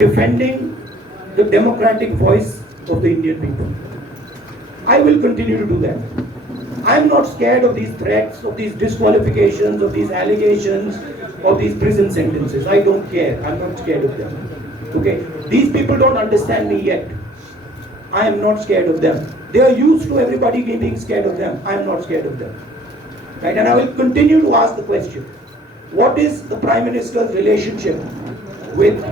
defending the democratic voice of the Indian people. I will continue to do that. I am not scared of these threats, of these disqualifications, of these allegations, of these prison sentences. I don't care. I'm not scared of them. Okay? These people don't understand me yet. I am not scared of them. They are used to everybody being scared of them. I am not scared of them. Right? And I will continue to ask the question, what is the Prime Minister's relationship with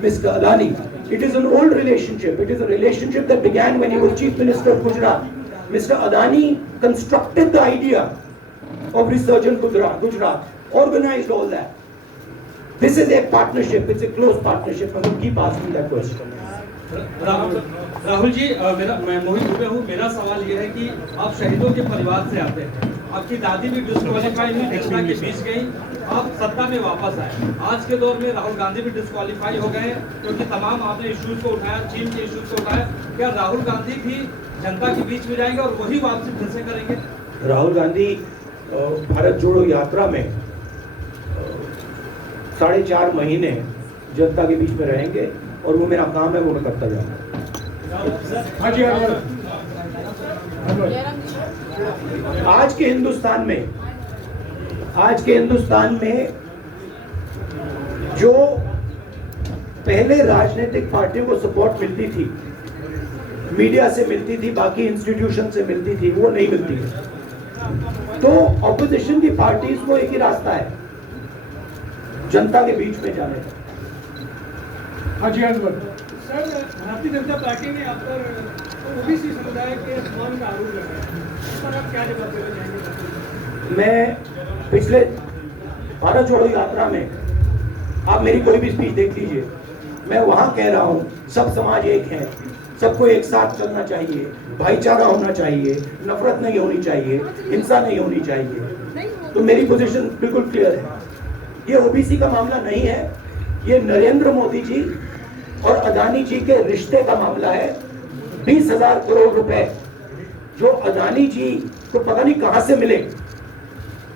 Mr. Adani? It is an old relationship. It is a relationship that began when he was Chief Minister of Gujarat. Mr. Adani constructed the idea of Resurgent Gujarat, organized all that. This is a partnership. It's a close partnership. I will keep asking that question. Rahul ji, मैं मोहित दुबे हूँ। मेरा सवाल ये है कि आप शहीदों के परिवार से आते हैं। आपकी दादी भी डिस्क्वालीफाई हुई, जनता के बीच गई, आप सत्ता में वापस आए। आज के दौर में राहुल गांधी भी डिस्क्वालीफाई हो गए क्योंकि तमाम आपने इश्यूज को उठाया, चीन के इश्यूज को उठाया। क्या राहुल गांधी भी जनता के बीच में जाएंगे और वही वापसी फिर से करेंगे? राहुल गांधी भारत जोड़ो यात्रा में 4.5 महीने जनता के बीच में रहेंगे और वो मेरा काम है, वो मैं करता जाऊंगा। आज के हिंदुस्तान में जो पहले राजनीतिक पार्टियों को सपोर्ट मिलती थी, मीडिया से मिलती थी, बाकी इंस्टीट्यूशन से मिलती थी, वो नहीं मिलती है। तो ऑपोजिशन की पार्टीज को एक ही रास्ता है, जनता के बीच में जाने का। सर, भारतीय जनता पार्टी ने आप पर ओबीसी समुदाय के अपमान का आरोप लगाया है, इस पर आप क्या जवाब देना चाहेंगे? मैं पिछले भारत जोड़ो यात्रा में, आप मेरी कोई भी स्पीच देख लीजिए, मैं वहां कह रहा हूं सब समाज एक है, सबको एक साथ चलना चाहिए, भाईचारा होना चाहिए, नफरत नहीं होनी चाहिए, हिंसा नहीं होनी चाहिए। तो मेरी पोजीशन बिल्कुल क्लियर है। ये ओबीसी का मामला नहीं है, ये नरेंद्र मोदी जी और अदानी जी के रिश्ते का मामला है। 20,000 करोड़ रुपए जो अदानी जी को पता नहीं कहां से मिले,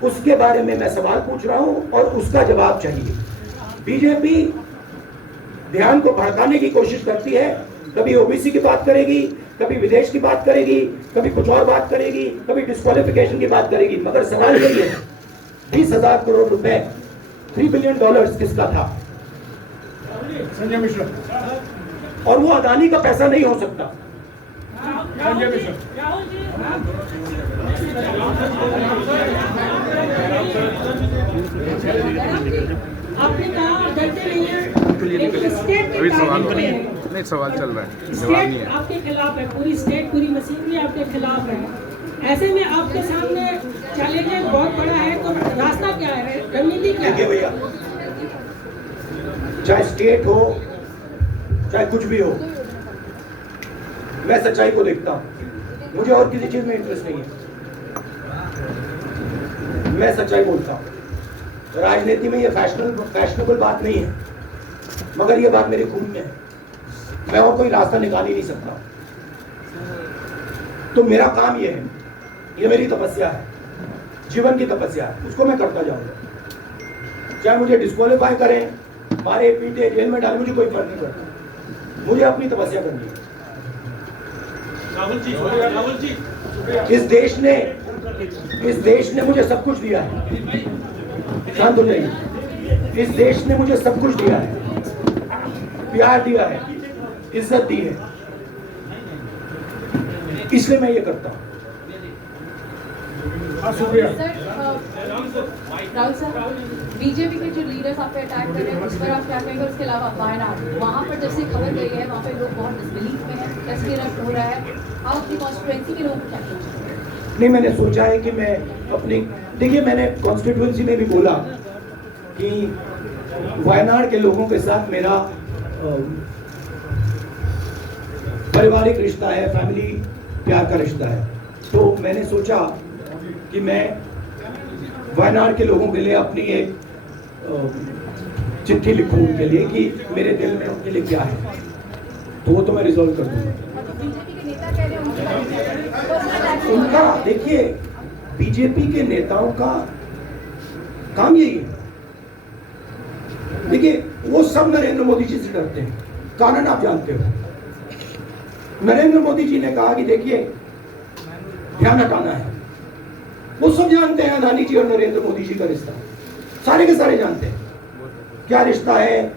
उसके बारे में मैं सवाल पूछ रहा हूं और उसका जवाब चाहिए। बीजेपी ध्यान को भड़काने की कोशिश करती है, कभी ओबीसी की बात करेगी, कभी विदेश की बात करेगी, कभी कुछ और बात करेगी, कभी डिस्क्वालिफिकेशन की बात करेगी, मगर सवाल यही है 20,000 करोड़ रुपए, $3 बिलियन किसका था? संजय मिश्रा। और वो अदानी का पैसा नहीं हो सकता। संजय मिश्रा। आपने कहा डरते नहीं है, अभी सवाल चल रहा है, जवाब नहीं है। आपके खिलाफ है, पूरी स्टेट, पूरी मशीनरी आपके खिलाफ है। ऐसे में आपके सामने चैलेंज बहुत बड़ा है, तो रास्ता क्या है, रणनीति क्या है? भैया, चाहे स्टेट हो, चाहे कुछ भी हो, मैं सच्चाई को देखता हूं। मुझे और किसी चीज में इंटरेस्ट नहीं है, मैं सच्चाई बोलता हूं। राजनीति में ये फैशनेबल बात नहीं है, मगर ये बात मेरे खून में है। मैं और कोई रास्ता निकाल ही नहीं सकता। तो मेरा काम ये है, ये मेरी तपस्या है, जीवन की तपस्या है, उसको मैं करता जाऊंगा। चाहे मुझे डिस्क्वालीफाई करें, मारे पीटे, जेल में डाले, मुझे कोई फर्क नहीं पड़ता। मुझे अपनी तपस्या करनी है। राहुल जी, इस देश ने मुझे सब कुछ दिया है। शांत हो जाइए। इस देश ने मुझे सब कुछ दिया है, प्यार दिया है, इज्जत दी है, इसलिए मैं ये करता हूँ। राहुल सर, बीजेपी के जो लीडर्स आप पे अटैक कर रहे हैं उस पर आप क्या कहेंगे? उसके अलावा वायनाड, वहाँ पर जैसे खबर गई है, वहाँ पे लोग बहुत डिसबिलीफ में हैं, टेस्ट हो रहा है, आप अपनी कॉन्स्टिट्यूएंसी के लोगों को क्या कहेंगे? नहीं, मैंने सोचा है कि मैं अपनी, देखिए मैंने कॉन्स्टिट्यूएंसी में भी बोला कि वायनाड के लोगों के साथ मेरा पारिवारिक रिश्ता है, फैमिली प्यार का रिश्ता है। तो मैंने सोचा कि मैं वायनाड के लोगों के लिए अपनी एक चिट्ठी लिखूं उनके लिए कि मेरे दिल में उनके लिए क्या है, तो वो तो मैं रिजॉल्व कर दूंगा। उनका, देखिए बीजेपी के नेताओं का काम यही है। देखिए वो सब नरेंद्र मोदी जी से डरते हैं। कारण आप जानते हो। नरेंद्र मोदी जी ने कहा कि देखिए ध्यान हटाना है। वो सब जानते हैं अदानी जी और नरेंद्र मोदी जी का रिश्ता, सारे के सारे जानते हैं क्या रिश्ता है,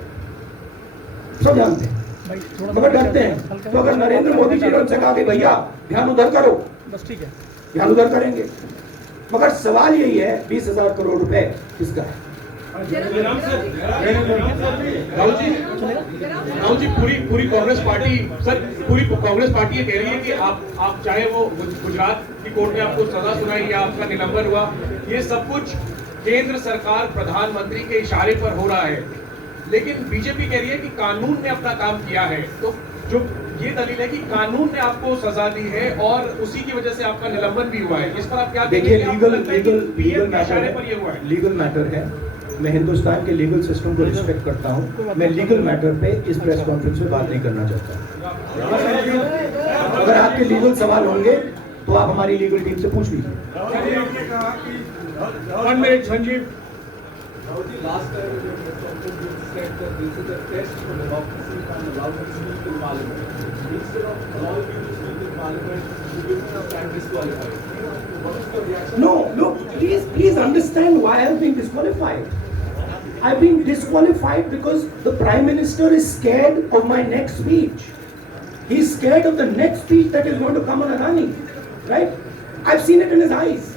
सब जानते हैं, मगर डरते हैं। तो अगर नरेंद्र मोदी जी ने उनसे कहा कि भैया ध्यान उधर करो, बस ठीक है, ध्यान उधर करेंगे। मगर सवाल यही है 20,000 करोड़ रुपए किसका है? राहुल जी, पूरी कांग्रेस पार्टी सर, पूरी कांग्रेस पार्टी ये कह रही है कि आप चाहे वो गुजरात की कोर्ट में आपको सजा सुनाई या आपका निलंबन हुआ, ये सब कुछ केंद्र सरकार प्रधानमंत्री के इशारे पर हो रहा है। लेकिन बीजेपी कह रही है कि कानून ने अपना काम किया है। तो जो ये दलील है कि कानून ने आपको सजा दी है और उसी की वजह से आपका निलंबन भी हुआ है, इस पर आप क्या देखिए, लीगल मैटर है। मैं हिंदुस्तान के लीगल सिस्टम को रिस्पेक्ट करता हूं। मैं लीगल मैटर पे इस प्रेस कॉन्फ्रेंस में बात नहीं करना चाहता। अगर आपके लीगल सवाल होंगे तो आप हमारी लीगल टीम से पूछ लीजिए। Sanjeev, last time in your press conference you said that this is a test for democracy and allowing you to speak in parliament. Instead of allowing you to speak in parliament, you will stand disqualified. What is the reaction? No, look, please understand why I've been disqualified. I've been disqualified because the Prime Minister is scared of my next speech. He's scared of the next speech that is going to come on Adani, right? I've seen it in his eyes.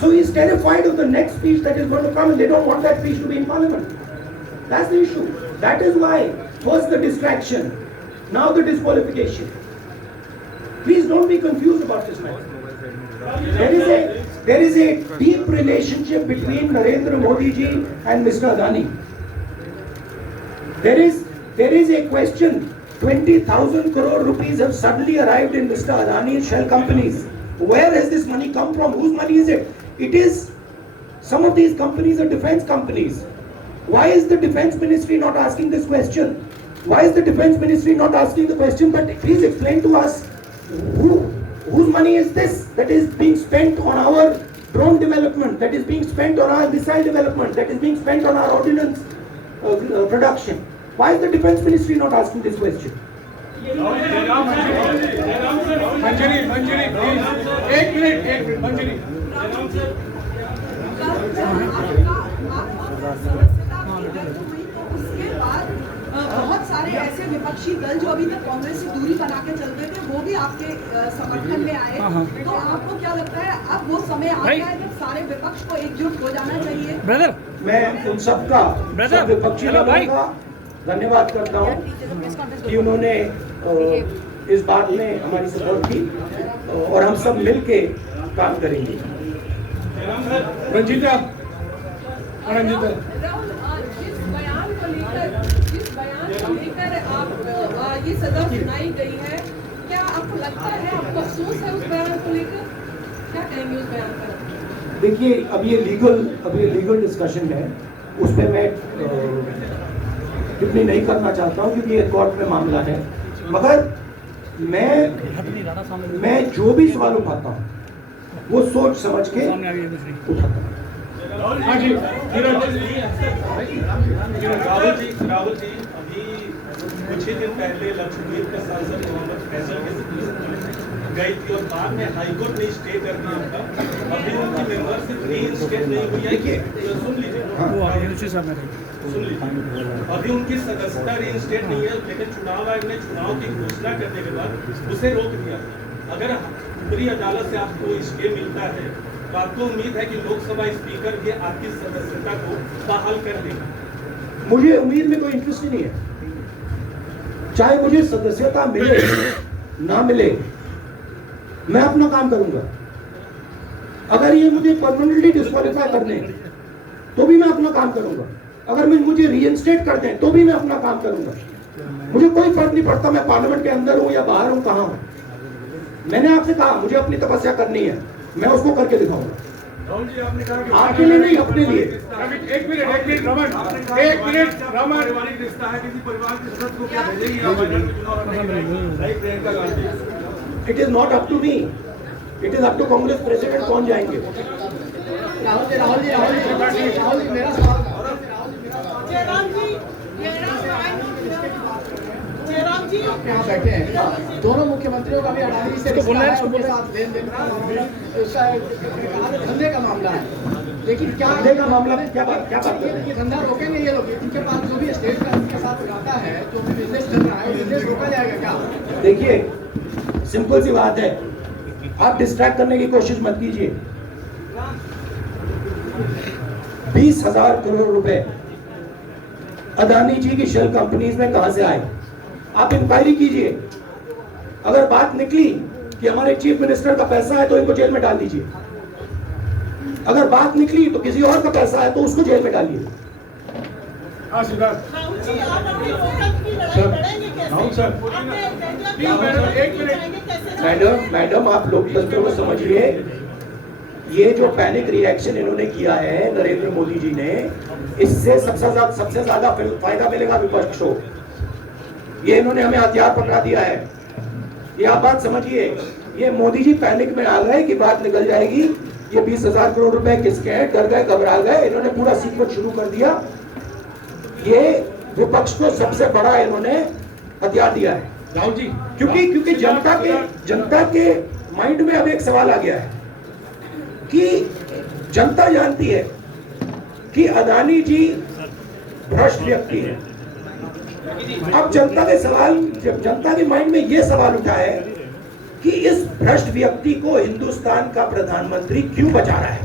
So he's terrified of the next speech that is going to come, and they don't want that speech to be in Parliament. That's the issue. That is why. First the distraction, now the disqualification. Please don't be confused about this matter. There is a deep relationship between Narendra Modi ji and Mr. Adani. There is a question. 20,000 crore rupees have suddenly arrived in Mr. Adani's shell companies. Where has this money come from? Whose money is it? It is, some of these companies are defense companies. Why is the defense ministry not asking this question? Why is the defense ministry not asking the question, but please explain to us whose money is this that is being spent on our drone development, that is being spent on our missile development, that is being spent on our ordnance production? Why is the defense ministry not asking this question? Manjari please, एक minute मंजरी। बहुत सारे ऐसे विपक्षी दल जो अभी तक कांग्रेस से दूरी बना के चलते थे वो भी आपके समर्थन में आए। तो आपको क्या लगता है अब वो समय आ गया है जब सारे विपक्ष को एकजुट हो जाना चाहिए? ब्रदर, मैं उन सबका, सब विपक्षी दलों का धन्यवाद करता हूं कि उन्होंने इस बात में हमारी सपोर्ट की और हम सब मिलके काम करेंगे। रंजीता, राहुल, जिस बयान को लेकर आपको ये सजा सुनाई गई है, क्या आपको लगता है, आपको अफसोस है उस बयान को लेकर? क्या कहेंगे उस बयान पर? देखिए, अब ये लीगल डिस्कशन है, उस पर मैं टिप्पणी नहीं करना चाहता हूँ क्योंकि ये कोर्ट में मामला है। मगर मैं जो भी सवाल उठाता हूँ वो सोच समझ के उठाता हूँ। राहुल जी, अभी कुछ ही दिन पहले लक्षद्वीप के सांसद मोहम्मद फैसल के गई थी और बाद में हाईकोर्ट ने स्टे कर दिया उनका। अभी उनकी मेंबरशिप रीइंस्टेट नहीं हुई है। सुन लीजिए, अभी उनकी सदस्यता रीइंस्टेट नहीं है, लेकिन चुनाव आयोग ने चुनाव की घोषणा करने के बाद उसे रोक दिया। अगर ऊपरी अदालत से आपको स्टे मिलता है तो आपको उम्मीद है कि लोकसभा स्पीकर भी आपकी सदस्यता को बहाल कर देगा? मुझे उम्मीद में कोई इंटरेस्ट ही नहीं है। चाहे मुझे सदस्यता मिले ना मिले, मैं अपना काम करूंगा। अगर ये मुझे परमानेंटली डिस्क्वालीफाई कर दें तो भी मैं अपना काम करूंगा। अगर मुझे रीइंस्टेट कर दें तो भी मैं अपना काम करूंगा। मुझे कोई फर्क नहीं पड़ता मैं पार्लियामेंट के अंदर हूं या बाहर हूं, कहां हूं। मैंने आपसे कहा मुझे अपनी तपस्या करनी है, मैं उसको करके दिखाऊंगा। राहुल जी, आपने कहा आपके लिए नहीं, अपने लिए। एक मिनट रमन, पारिवारिक रिश्ता है, किसी परिवार के सदस्य को क्या भेजेंगे? It is not up to me, it is up to Congress president कौन जाएंगे। राहुल जी, मेरा सवाल आपके यहाँ बैठे हैं दोनों मुख्यमंत्रियों का भी अडानी से रिश्ता है, उनके साथ लेन देन धंधे का मामला है। लेकिन क्या धंधे का मामला में क्या बात ये धंधा रोकेंगे ये लोग? इनके पास जो भी स्टेट का इनके साथ आता है, जो भी बिजनेस चल रहा है, बिजनेस रोका जाएगा क्या? देखिए सिंपल सी बात है, आप डिस्ट्रैक्ट करने की कोशिश मत कीजिए। 20,000 करोड़ रुपए अदानी जी की शेल कंपनीज में कहां से आए? आप इंक्वायरी कीजिए। अगर बात निकली कि हमारे चीफ मिनिस्टर का पैसा है तो इनको जेल में डाल दीजिए। अगर बात निकली तो किसी और का पैसा है तो उसको जेल में डालिए। मैडम आप लोकतंत्र को समझिए। ये जो पैनिक रिएक्शन इन्होंने किया है नरेंद्र मोदी जी ने, इससे सबसे ज्यादा फायदा मिलेगा विपक्ष को। ये इन्होंने हमें हथियार पकड़ा दिया है। ये आप बात समझिए। ये मोदी जी पैनिक में आ गए कि बात निकल जाएगी, ये 20,000 करोड़ रुपए किसके हैं, डर गए, घबरा गए। इन्होंने पूरा सीक्वेंस शुरू कर दिया। ये विपक्ष को सबसे बड़ा इन्होंने हथियार दिया है राहुल जी, क्योंकि जनता के माइंड में अब एक सवाल आ गया है कि जनता जानती है कि अदानी जी भ्रष्ट व्यक्ति है। अब जनता के माइंड में यह सवाल उठा है कि इस भ्रष्ट व्यक्ति को हिंदुस्तान का प्रधानमंत्री क्यों बचा रहा है।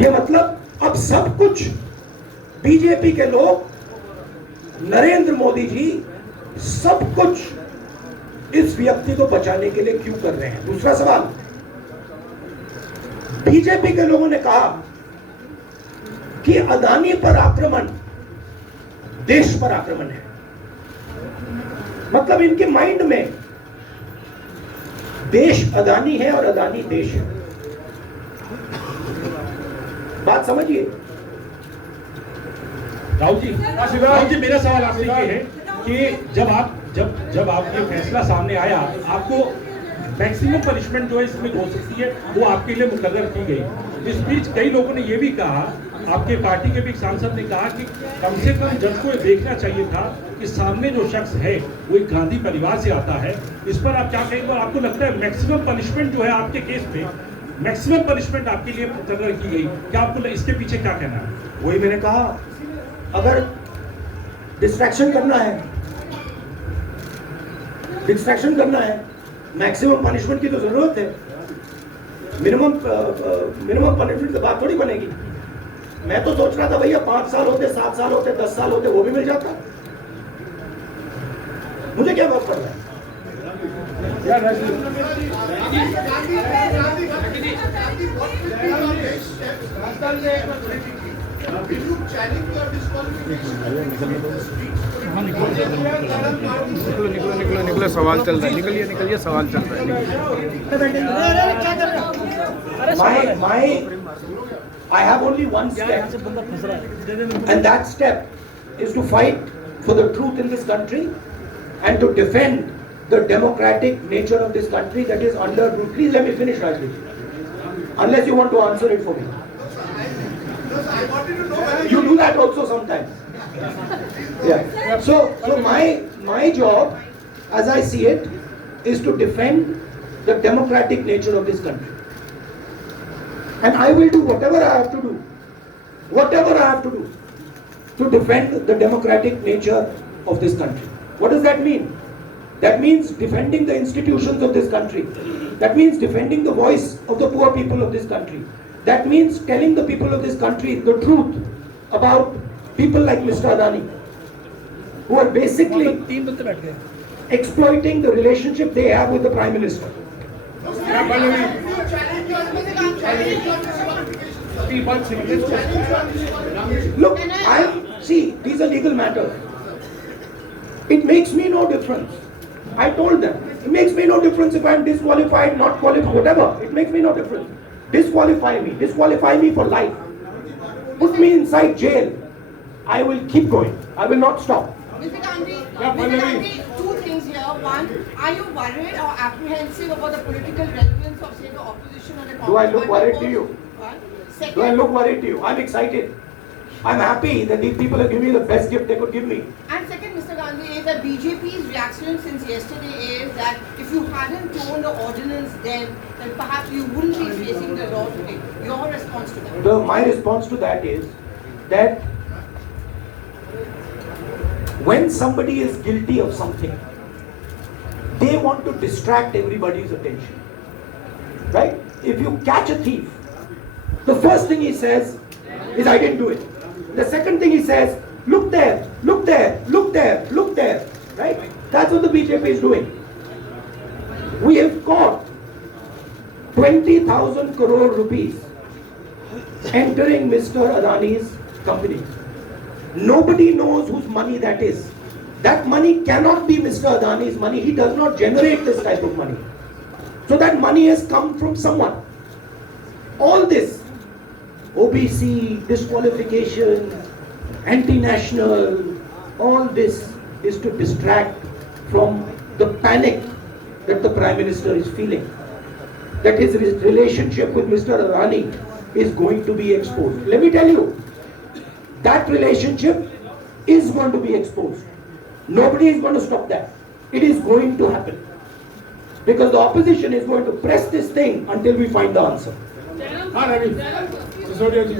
यह मतलब अब सब कुछ बीजेपी के लोग, नरेंद्र मोदी जी सब कुछ इस व्यक्ति को बचाने के लिए क्यों कर रहे हैं। दूसरा सवाल, बीजेपी के लोगों ने कहा कि अदानी पर आक्रमण देश पर आक्रमण है। मतलब इनके माइंड में देश अदानी है और अदानी देश है। बात समझिए। राहुल जी मेरा सवाल आपसे ये है कि जब आपके फैसला सामने आया, आपको मैक्सिमम पनिशमेंट जो है इसमें हो सकती है वो आपके लिए मुकर्रर की गई। इस बीच कई लोगों ने ये भी कहा, आपके पार्टी के भी एक सांसद ने कहा कि कम से कम जज को देखना चाहिए था कि सामने जो शख्स है वो एक गांधी परिवार से आता है। इस पर आप क्या कहेंगे? और आपको लगता है मैक्सिमम पनिशमेंट जो है आपके केस में, मैक्सिमम पनिशमेंट आपके लिए मुकर्रर की गई, क्या आपको इसके पीछे क्या कहना है? वही मैंने कहा, अगर डिस्ट्रैक्शन करना है, मैक्सिमम पनिशमेंट की तो जरूरत है। मिनिमम पनिशमेंट की बात थोड़ी बनेगी। मैं तो सोच रहा था भैया 5 साल होते, 7 साल होते, 10 साल होते, वो भी मिल जाता। मुझे क्या बात कर रहा है? निकलो सवाल चल रहा है। निकलिए सवाल चल रहा है। I have only one step, and that step is to fight for the truth in this country and to defend the democratic nature of this country that is under. Please let me finish, Rajneesh. Unless you want to answer it for me. You do that also sometimes. Yeah. So my job, as I see it, is to defend the democratic nature of this country. And I will do whatever I have to do to defend the democratic nature of this country. What does that mean? That means defending the institutions of this country. That means defending the voice of the poor people of this country. That means telling the people of this country the truth about people like Mr. Adani, who are basically exploiting the relationship they have with the Prime Minister. Look, these are legal matters. It makes me no difference. I told them, it makes me no difference if I am disqualified, not qualified, whatever. It makes me no difference. Disqualify me for life. Put me inside jail. I will keep going. I will not stop. Mr. Gandhi, two things here. One, are you worried or apprehensive about the political relevance of, say, the opposition or the Congress? Do I look worried to you? Second, Do I look worried to you? I'm excited. I'm happy that these people are giving me the best gift they could give me. And second, Mr. Gandhi, is that BJP's reaction since yesterday is that if you hadn't torn the ordinance then perhaps you wouldn't be facing the law today. Your response to that? My response to that is that when somebody is guilty of something, they want to distract everybody's attention. Right? If you catch a thief, the first thing he says is, I didn't do it. The second thing he says, look there, look there, look there, look there. Right? That's what the BJP is doing. We have caught 20,000 crore rupees entering Mr. Adani's company. Nobody knows whose money that is. That money cannot be Mr. Adani's money. He does not generate this type of money. So that money has come from someone. All this, OBC, disqualification, anti-national, all this is to distract from the panic that the Prime Minister is feeling. That his relationship with Mr. Adani is going to be exposed. Let me tell you, that relationship is going to be exposed. Nobody is going to stop that. It is going to happen. Because the opposition is going to press this thing until we find the answer. हाँ रवि सिसोदिया जी